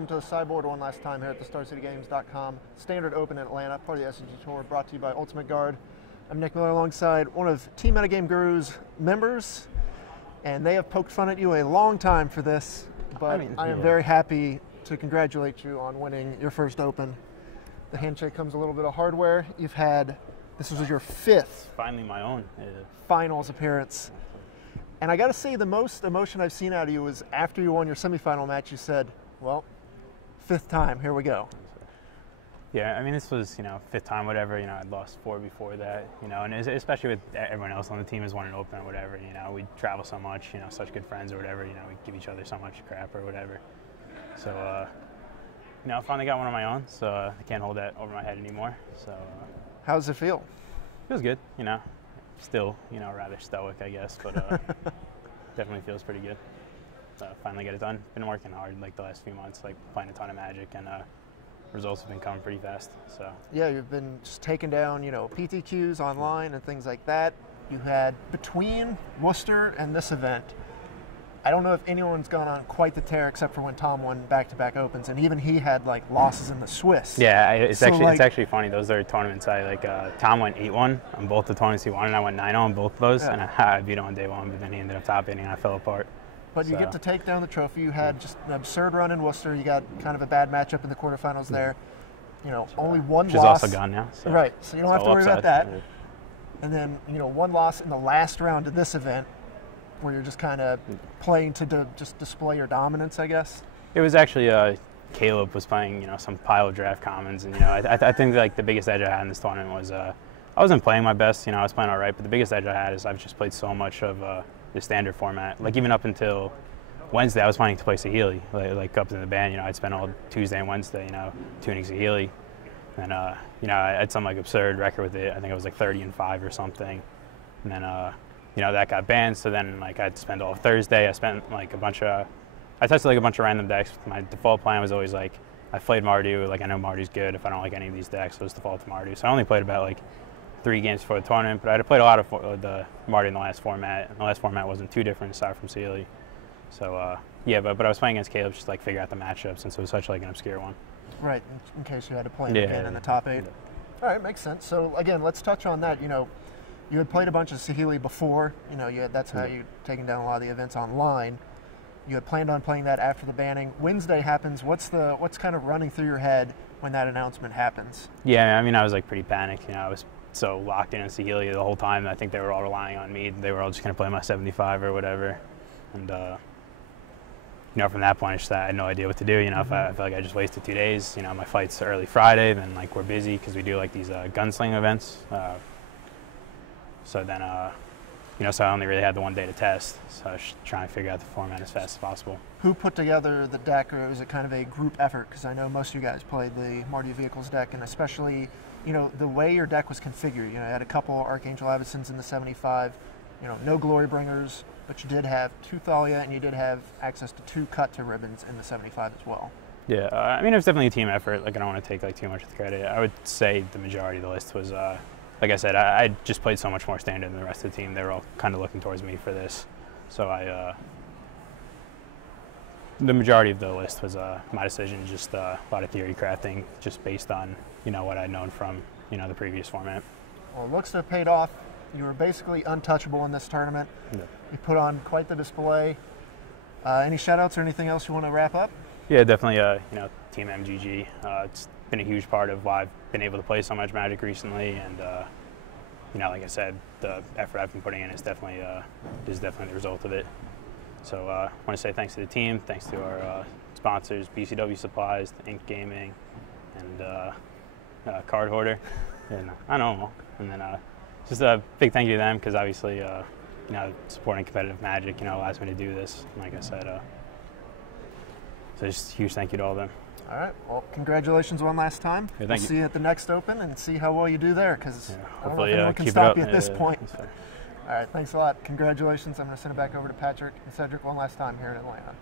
welcome to the sideboard one last time here at the StarCityGames.com Standard Open in Atlanta, part of the SCG Tour, brought to you by Ultimate Guard. I'm Nick Miller alongside one of Team Metagame Guru's members, and they have poked fun at you a long time for this, but I am very happy to congratulate you on winning your first Open. The handshake comes a little bit of hardware. You've had, this was your fifth. Finally my own. Finals appearance. And I got to say, the most emotion I've seen out of you was after you won your semifinal match, you said, well, fifth time, here we go. Yeah, I mean, this was, fifth time, whatever. I'd lost 4 before that, and especially with everyone else on the team has won an Open or whatever. We travel so much, such good friends or whatever. We give each other so much crap or whatever. So, I finally got one on my own, so I can't hold that over my head anymore. So, how does it feel? Feels good, Still, rather stoic, I guess, but definitely feels pretty good. Finally get it done. Been working hard like the last few months, like playing a ton of Magic, and results have been coming pretty fast. So yeah, you've been just taking down, PTQs online and things like that. You had between Worcester and this event, I don't know if anyone's gone on quite the tear except for when Tom won back-to-back Opens, and even he had like losses in the Swiss. Yeah, it's actually funny. Those are tournaments Tom went 8-1 on both the tournaments he won, and I went 9-0 on both of those, and I beat him on day one, but then he ended up top 8 and I fell apart. But you get to take down the trophy. You had just an absurd run in Worcester. You got kind of a bad matchup in the quarterfinals there. Only one loss. Which is also gone now. So right, so you don't have to worry about that. Yeah. And then, one loss in the last round of this event, where you're just kind of playing to just display your dominance, I guess? It was actually Caleb was playing, some pile of draft commons, and I think like the biggest edge I had in this tournament was I wasn't playing my best, I was playing all right, but the biggest edge I had is I've just played so much of the standard format. Like even up until Wednesday, I was planning to play Saheeli, like up in the band. I'd spent all Tuesday and Wednesday, tuning Saheeli, and I had some like absurd record with it. I think it was like 30-5 or something, and then that got banned. So then like I had to spend all of Thursday. I spent like I tested like a bunch of random decks. My default plan was always like I played Mardu. Like I know Mardu's good. If I don't like any of these decks, I'll just default to Mardu. So I only played about like 3 games before the tournament, but I had played a lot of the Mardu in the last format, and the last format wasn't too different aside from Saheeli. So yeah, but I was playing against Caleb just to like figure out the matchup since it was such like an obscure one. Right, in case you had to play him again in the top 8. Yeah. All right, makes sense. So again, let's touch on that. You had played a bunch of Saheeli before. That's how you'd taken down a lot of the events online. You had planned on playing that after the banning. Wednesday happens. What's kind of running through your head when that announcement happens? Yeah, I mean, I was like pretty panicked. I was so locked in Saheeli the whole time. I think they were all relying on me. They were all just going to play my 75 or whatever. And from that point, I had no idea what to do. If I felt like I just wasted 2 days. My flight's early Friday. Then like we're busy because we do like these gunsling events. So then, so I only really had the 1 day to test. So I was trying to figure out the format as fast as possible. Who put together the deck, or was it kind of a group effort? Because I know most of you guys played the Mardu Vehicles deck, and especially, the way your deck was configured. You had a couple Archangel Avacens in the 75, no Glory Bringers, but you did have 2 Thalia, and you did have access to 2 Cut to Ribbons in the 75 as well. Yeah, I mean, it was definitely a team effort. Like, I don't want to take like too much of the credit. I would say the majority of the list was like I said, I just played so much more standard than the rest of the team. They were all kind of looking towards me for this. So the majority of the list was my decision, just a lot of theory crafting, just based on, what I'd known from, the previous format. Well, it looks to have paid off. You were basically untouchable in this tournament. Yeah. You put on quite the display. Any shout-outs or anything else you want to wrap up? Yeah, definitely, Team MGG. It's been a huge part of why I've been able to play so much Magic recently, and like I said, the effort I've been putting in is definitely the result of it. So I want to say thanks to the team, thanks to our sponsors, BCW Supplies, Ink Gaming, and Card Hoarder, and I don't know, and then just a big thank you to them because obviously supporting competitive Magic allows me to do this. Like I said, so just a huge thank you to all of them. All right. Well, congratulations one last time. Yeah, we'll see you at the next Open and see how well you do there, because hopefully no one can stop you at this point. All right. Thanks a lot. Congratulations. I'm going to send it back over to Patrick and Cedric one last time here in Atlanta.